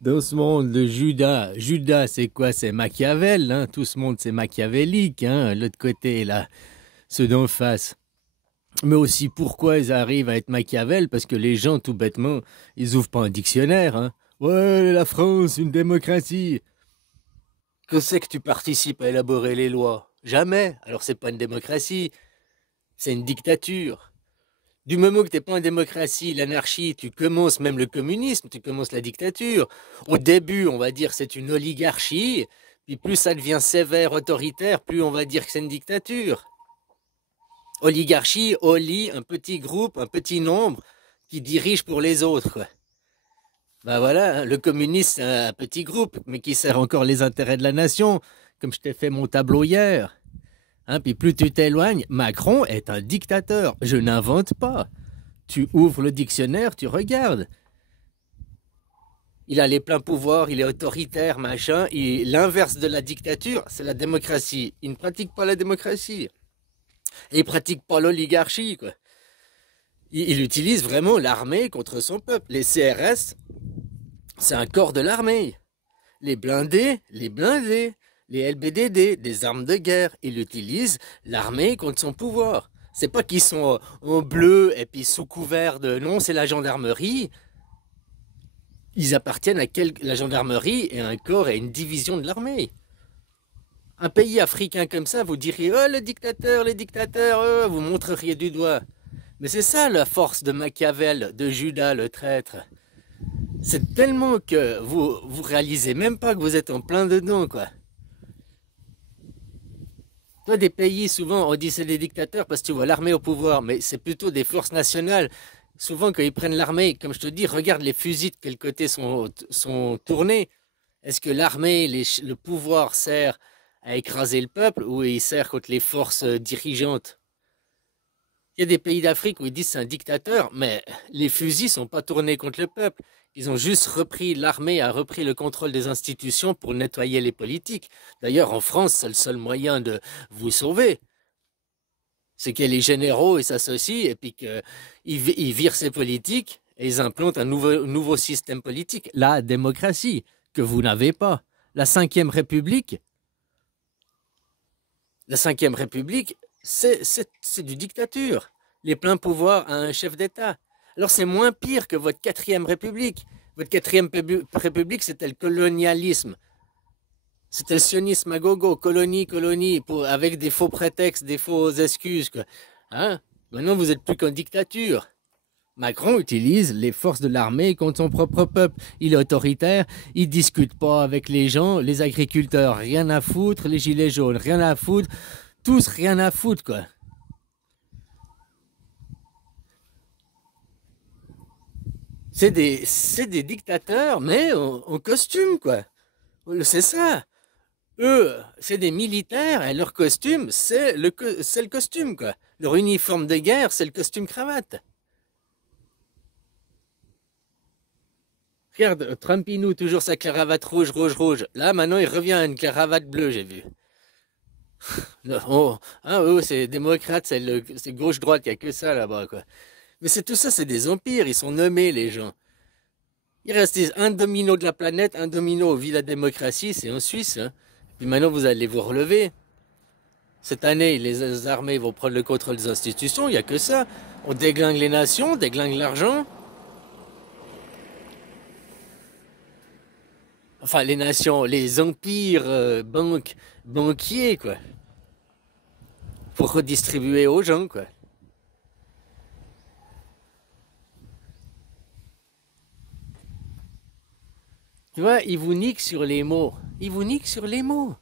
Dans ce monde de Judas, Judas c'est quoi? C'est Machiavel, hein? Tout ce monde c'est machiavélique, hein? L'autre côté là, ceux d'en face. Mais aussi pourquoi ils arrivent à être Machiavel? Parce que les gens, tout bêtement, ils ouvrent pas un dictionnaire, hein? Ouais, la France, une démocratie. Que c'est que tu participes à élaborer les lois? Jamais. Alors c'est pas une démocratie, c'est une dictature. Du moment que t'es pas en démocratie, l'anarchie, tu commences même le communisme, tu commences la dictature. Au début, on va dire c'est une oligarchie, puis plus ça devient sévère, autoritaire, plus on va dire que c'est une dictature. Oligarchie, oli, un petit groupe, un petit nombre qui dirige pour les autres, quoi. Ben voilà, hein, le communiste, c'est un petit groupe, mais qui sert encore les intérêts de la nation, comme je t'ai fait mon tableau hier. Hein, puis plus tu t'éloignes, Macron est un dictateur. Je n'invente pas. Tu ouvres le dictionnaire, tu regardes. Il a les pleins pouvoirs, il est autoritaire, machin. L'inverse de la dictature, c'est la démocratie. Il ne pratique pas la démocratie. Et il pratique pas l'oligarchie, quoi. Il utilise vraiment l'armée contre son peuple. Les CRS, c'est un corps de l'armée. Les blindés, les blindés. Les LBDD, des armes de guerre. Il utilise l'armée contre son pouvoir. C'est pas qu'ils sont en bleu et puis sous couvert de... Non, c'est la gendarmerie. Ils appartiennent à la gendarmerie et un corps et une division de l'armée. Un pays africain comme ça, vous diriez « Oh, les dictateurs, oh, vous montreriez du doigt. » Mais c'est ça la force de Machiavel, de Judas le traître. C'est tellement que vous réalisez même pas que vous êtes en plein dedans, quoi. Toi, des pays, souvent, on dit c'est des dictateurs parce que tu vois l'armée au pouvoir, mais c'est plutôt des forces nationales. Souvent, quand ils prennent l'armée, comme je te dis, regarde les fusils de quel côté sont tournés. Est-ce que l'armée, le pouvoir sert à écraser le peuple ou il sert contre les forces dirigeantes? Il y a des pays d'Afrique où ils disent c'est un dictateur, mais les fusils sont pas tournés contre le peuple. Ils ont juste repris, l'armée a repris le contrôle des institutions pour nettoyer les politiques. D'ailleurs, en France, c'est le seul moyen de vous sauver. C'est que les généraux ils s'associent et puis qu'ils virent ces politiques et ils implantent un nouveau système politique. La démocratie, que vous n'avez pas. La Cinquième République, la Cinquième République, c'est du dictature. Les pleins pouvoirs à un chef d'État. Alors c'est moins pire que votre Quatrième République. Votre Quatrième République, c'était le colonialisme. C'était le sionisme à gogo, colonie, colonie, avec des faux prétextes, des fausses excuses, quoi. Hein? Maintenant, vous êtes plus qu'en dictature. Macron utilise les forces de l'armée contre son propre peuple. Il est autoritaire, il discute pas avec les gens, les agriculteurs, rien à foutre, les gilets jaunes, rien à foutre, tous rien à foutre, quoi. C'est des dictateurs, mais en costume, quoi. C'est ça. Eux, c'est des militaires et leur costume, c'est le costume, quoi. Leur uniforme de guerre, c'est le costume cravate. Regarde, Trumpinou, toujours sa cravate rouge, rouge, rouge. Là, maintenant, il revient à une cravate bleue, j'ai vu. Oh, hein, eux, c'est démocrate, c'est gauche-droite, il n'y a que ça là-bas, quoi. Mais c'est tout ça, c'est des empires, ils sont nommés, les gens. Il reste un domino de la planète, un domino vit la démocratie, c'est en Suisse, hein. Puis maintenant, vous allez vous relever. Cette année, les armées vont prendre le contrôle des institutions, il n'y a que ça. On déglingue les nations, on déglingue l'argent. Enfin, les nations, les empires banquiers, quoi. Pour redistribuer aux gens, quoi. Tu vois, ils vous niquent sur les mots. Ils vous niquent sur les mots.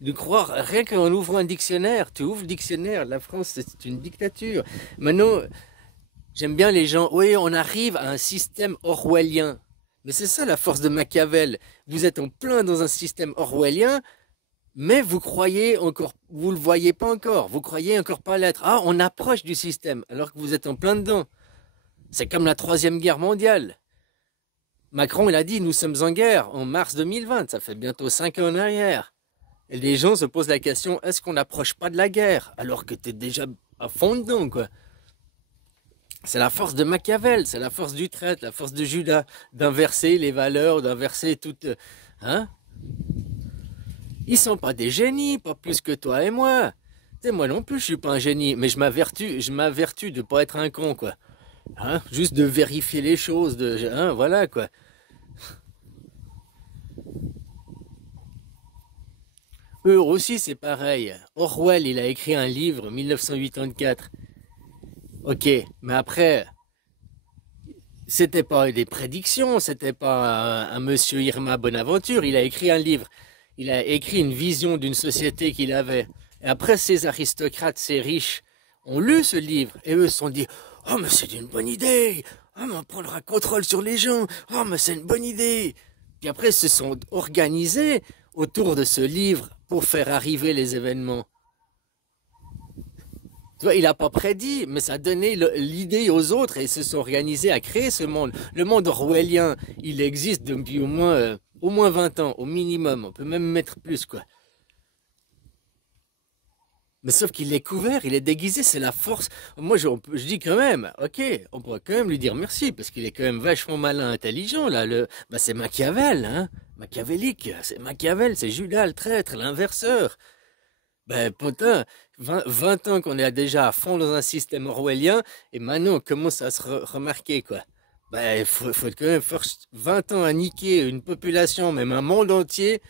De croire, rien qu'en ouvrant un dictionnaire, tu ouvres le dictionnaire, la France, c'est une dictature. Maintenant, j'aime bien les gens, oui, on arrive à un système orwellien. Mais c'est ça la force de Machiavel. Vous êtes en plein dans un système orwellien, mais vous croyez encore, vous le voyez pas encore, vous croyez encore pas l'être. Ah, on approche du système, alors que vous êtes en plein dedans. C'est comme la Troisième Guerre mondiale. Macron, il a dit, nous sommes en guerre en mars 2020, ça fait bientôt 5 ans en arrière. Et les gens se posent la question, est-ce qu'on n'approche pas de la guerre, alors que tu es déjà à fond dedans, quoi. C'est la force de Machiavel, c'est la force du traître, la force de Judas, d'inverser les valeurs, d'inverser toutes... Hein? Ils sont pas des génies, pas plus que toi et moi. Tu sais, moi non plus, je suis pas un génie, mais je m'avertue de pas être un con, quoi. Hein? Juste de vérifier les choses, hein, voilà, quoi. Eux aussi, c'est pareil. Orwell, il a écrit un livre, 1984. Ok, mais après, c'était pas des prédictions, c'était pas un monsieur Irma Bonaventure, il a écrit un livre. Il a écrit une vision d'une société qu'il avait. Et après, ces aristocrates, ces riches, ont lu ce livre et eux se sont dit, oh, mais c'est une bonne idée. Oh, mais on prendra contrôle sur les gens. Oh, mais c'est une bonne idée. Puis après, ils se sont organisés autour de ce livre pour faire arriver les événements. Tu vois, il n'a pas prédit, mais ça a donné l'idée aux autres et ils se sont organisés à créer ce monde. Le monde orwellien, il existe depuis au moins 20 ans, au minimum. On peut même mettre plus, quoi. Mais sauf qu'il est couvert, il est déguisé, c'est la force. Moi, je dis quand même, ok, on pourrait quand même lui dire merci, parce qu'il est quand même vachement malin, intelligent, là. Bah, c'est Machiavel, hein. Machiavélique, c'est Machiavel, c'est Judas le traître, l'inverseur. Ben, putain, 20 ans qu'on est déjà à fond dans un système orwellien, et maintenant on commence à se remarquer, quoi. Ben, faut quand même faire 20 ans à niquer une population, même un monde entier,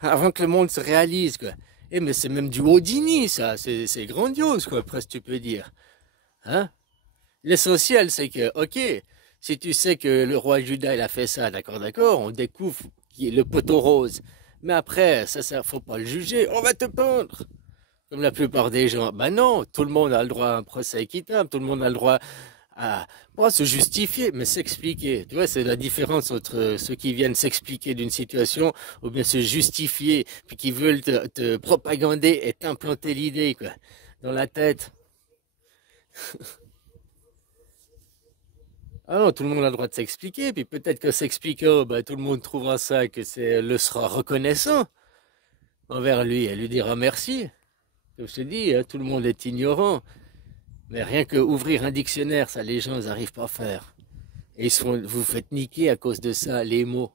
avant que le monde se réalise, quoi. Eh, mais c'est même du Houdini, ça, c'est grandiose, quoi, presque tu peux dire. Hein? L'essentiel, c'est que, ok, si tu sais que le roi Judas, il a fait ça, d'accord, on découvre qui est le poteau rose. Mais après, ça, faut pas le juger, on va te pendre. Comme la plupart des gens. Ben non, tout le monde a le droit à un procès équitable, tout le monde a le droit à, pas se justifier, mais s'expliquer. Tu vois, c'est la différence entre ceux qui viennent s'expliquer d'une situation ou bien se justifier, puis qui veulent te propagander et t'implanter l'idée, quoi, dans la tête. Ah non, tout le monde a le droit de s'expliquer, puis peut-être que s'expliquant, ben, tout le monde trouvera ça, que le sera reconnaissant envers lui, et lui dira merci. Comme je te dis, hein, tout le monde est ignorant. Mais rien que ouvrir un dictionnaire, ça, les gens n'arrivent pas à faire. Et vous faites niquer à cause de ça, les mots.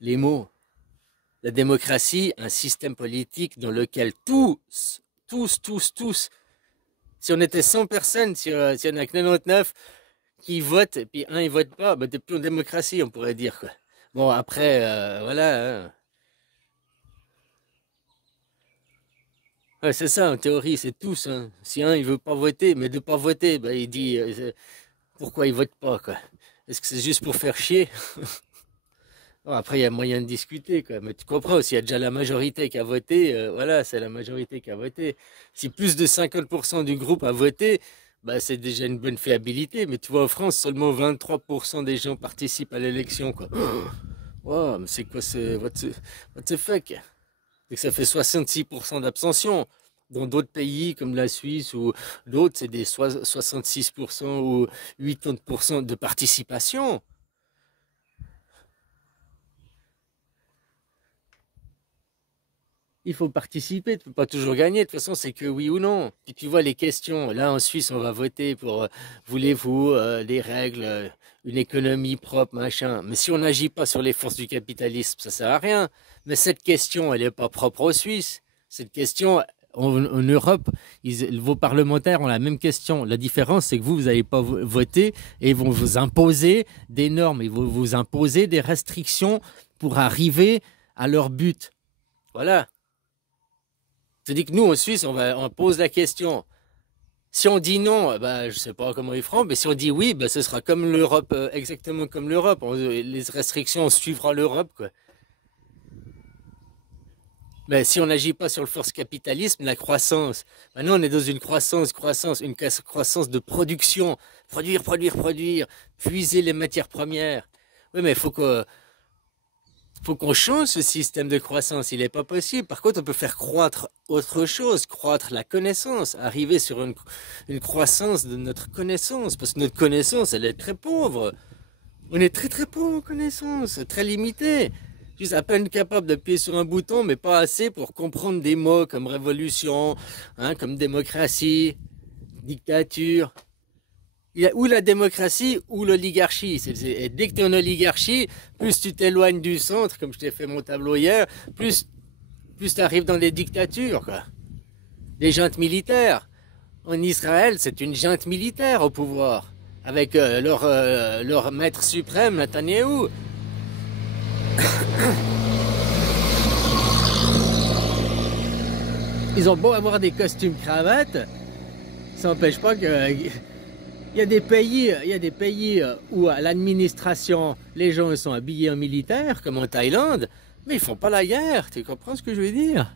Les mots. La démocratie, un système politique dans lequel tous, si on était 100 personnes, si on a que 99 qui votent, et puis un, il vote pas, ben, t'es plus en démocratie, on pourrait dire, quoi. Bon, après, voilà, hein. Ouais, c'est ça, en théorie, c'est tous, hein. Si un, il veut pas voter, mais de pas voter, ben, il dit, pourquoi il vote pas, quoi. Est-ce que c'est juste pour faire chier? Bon, après, il y a moyen de discuter, quoi. Mais tu comprends, s'il y a déjà la majorité qui a voté, voilà, c'est la majorité qui a voté. Si plus de 50% du groupe a voté, bah, c'est déjà une bonne fiabilité. Mais tu vois, en France, seulement 23% des gens participent à l'élection, quoi. Wow, mais c'est quoi ce, what the fuck? C'est que ça fait 66% d'abstention. Dans d'autres pays comme la Suisse ou d'autres, c'est des 66% ou 80% de participation. Il faut participer, tu peux pas toujours gagner. De toute façon, c'est que oui ou non. Puis tu vois les questions. Là, en Suisse, on va voter pour voulez-vous des règles, une économie propre, machin. Mais si on n'agit pas sur les forces du capitalisme, ça sert à rien. Mais cette question, elle n'est pas propre aux Suisses. Cette question, en Europe, vos parlementaires ont la même question. La différence, c'est que vous n'allez pas voter et ils vont vous imposer des normes, ils vont vous imposer des restrictions pour arriver à leur but. Voilà. C'est-à-dire que nous, en Suisse, on pose la question. Si on dit non, bah, je sais pas comment ils feront, mais si on dit oui, bah, ce sera comme l'Europe, exactement comme l'Europe. Les restrictions, on suivra l'Europe, quoi. Mais si on n'agit pas sur le force capitalisme, la croissance, maintenant on est dans une croissance de production. Produire, puiser les matières premières. Oui, mais faut qu'on change ce système de croissance. Il n'est pas possible. Par contre, on peut faire croître autre chose, croître la connaissance, arriver sur une croissance de notre connaissance. Parce que notre connaissance, elle est très pauvre. On est très pauvre en connaissance, très limité. Juste à peine capable d'appuyer sur un bouton, mais pas assez pour comprendre des mots comme révolution, hein, comme démocratie, dictature. Il y a ou la démocratie ou l'oligarchie. Et dès que tu es en oligarchie, plus tu t'éloignes du centre, comme je t'ai fait mon tableau hier, plus tu arrives dans des dictatures, quoi. Des juntes militaires. En Israël, c'est une junte militaire au pouvoir, avec leur maître suprême, Netanyahou. Ils ont beau avoir des costumes cravates, ça n'empêche pas que il y a des pays où à l'administration les gens sont habillés en militaire, comme en Thaïlande, mais ils font pas la guerre. Tu comprends ce que je veux dire?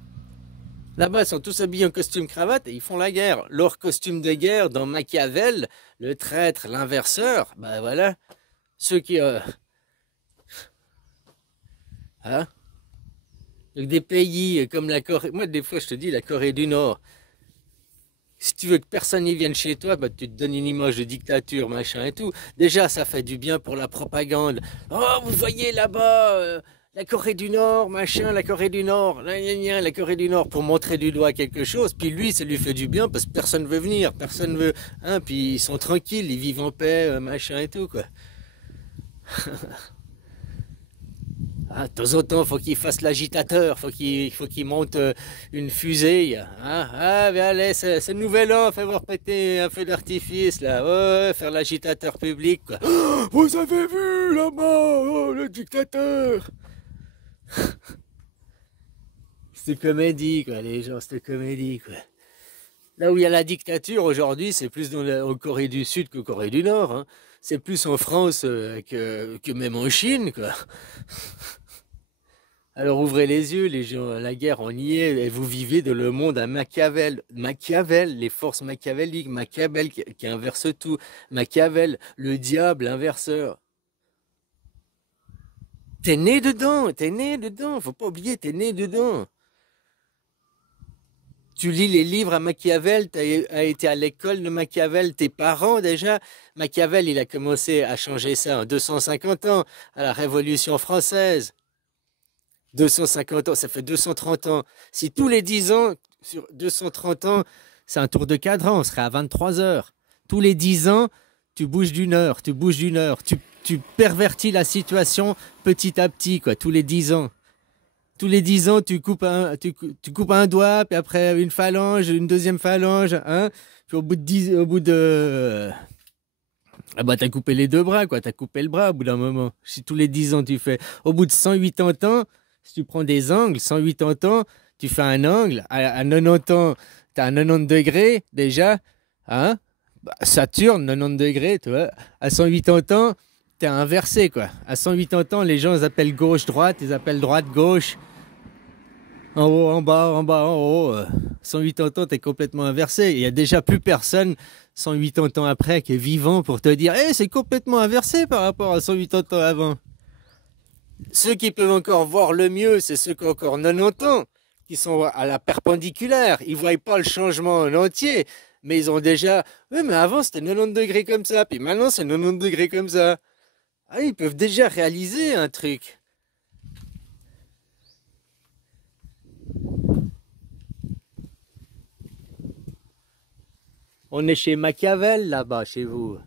Là-bas, ils sont tous habillés en costume cravate et ils font la guerre. Leur costume de guerre dans Machiavel, le traître, l'inverseur, ben voilà, ceux qui hein? Donc des pays comme la Corée, moi des fois je te dis la Corée du Nord. Si tu veux que personne n'y vienne chez toi, bah, tu te donnes une image de dictature, machin et tout. Déjà, ça fait du bien pour la propagande. Oh, vous voyez là-bas, la Corée du Nord, machin, la Corée du Nord, la Corée du Nord, pour montrer du doigt quelque chose. Puis lui, ça lui fait du bien parce que personne veut venir, personne veut. Hein, puis ils sont tranquilles, ils vivent en paix, machin et tout, quoi. Ah, de temps en temps, faut qu'il fasse l'agitateur, faut qu'il monte une fusée. Hein. Ah, mais allez, c'est le nouvel an, fais voir péter un feu d'artifice, là. Ouais, faire l'agitateur public, quoi. Oh, vous avez vu là-bas, oh, le dictateur. C'est comédie, quoi, les gens, c'est comédie, quoi. Là où il y a la dictature aujourd'hui, c'est plus en Corée du Sud qu'en Corée du Nord. Hein. C'est plus en France que même en Chine, quoi. Alors ouvrez les yeux, les gens, la guerre, on y est, et vous vivez dans le monde à Machiavel. Machiavel, les forces machiavéliques, Machiavel qui inverse tout. Machiavel, le diable inverseur. T'es né dedans, faut pas oublier, t'es né dedans. Tu lis les livres à Machiavel, tu as été à l'école de Machiavel, tes parents déjà. Machiavel, il a commencé à changer ça en 250 ans, à la Révolution française. 250 ans, ça fait 230 ans. Si tous les 10 ans, sur 230 ans, c'est un tour de cadran, on serait à 23 heures. Tous les 10 ans, tu bouges d'une heure, tu bouges d'une heure. Tu pervertis la situation petit à petit, quoi, tous les 10 ans. Tous les 10 ans, tu coupes un doigt, puis après une phalange, une deuxième phalange, hein. Puis au bout de, ah bah t'as coupé les deux bras, quoi. T'as coupé le bras au bout d'un moment. Si tous les 10 ans tu fais, au bout de 180 ans, si tu prends des angles, 180 ans, tu fais un angle. À 90 ans, t'as un 90 degrés déjà, hein. Bah, Saturne, 90 degrés, tu vois. À 180 ans, t'es inversé, quoi. À 180 ans, les gens ils appellent gauche-droite, ils appellent droite-gauche. En haut, en bas, en bas, en haut. 180 ans, t'es complètement inversé. Il y a déjà plus personne 180 ans après qui est vivant pour te dire hey, c'est complètement inversé par rapport à 180 ans avant. Ceux qui peuvent encore voir le mieux, c'est ceux qui ont encore 90 ans, qui sont à la perpendiculaire. Ils ne voient pas le changement en entier, mais ils ont déjà... Oui, mais avant, c'était 90 degrés comme ça, puis maintenant, c'est 90 degrés comme ça. Ah, ils peuvent déjà réaliser un truc. On est chez Machiavel, là-bas, chez vous.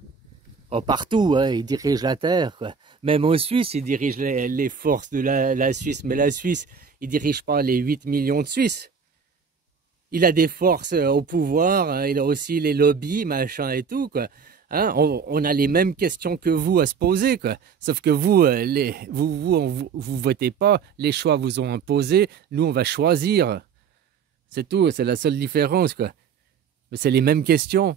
Oh, partout, hein, il dirige la Terre, quoi. Même en Suisse, il dirige les forces de la Suisse. Mais la Suisse, il dirige pas les 8 millions de Suisses. Il a des forces au pouvoir, hein, il a aussi les lobbies, machin et tout, quoi. Hein, on a les mêmes questions que vous à se poser, quoi. Sauf que vous, vous votez pas, les choix vous ont imposé, nous, on va choisir. C'est tout, c'est la seule différence, quoi. Mais c'est les mêmes questions.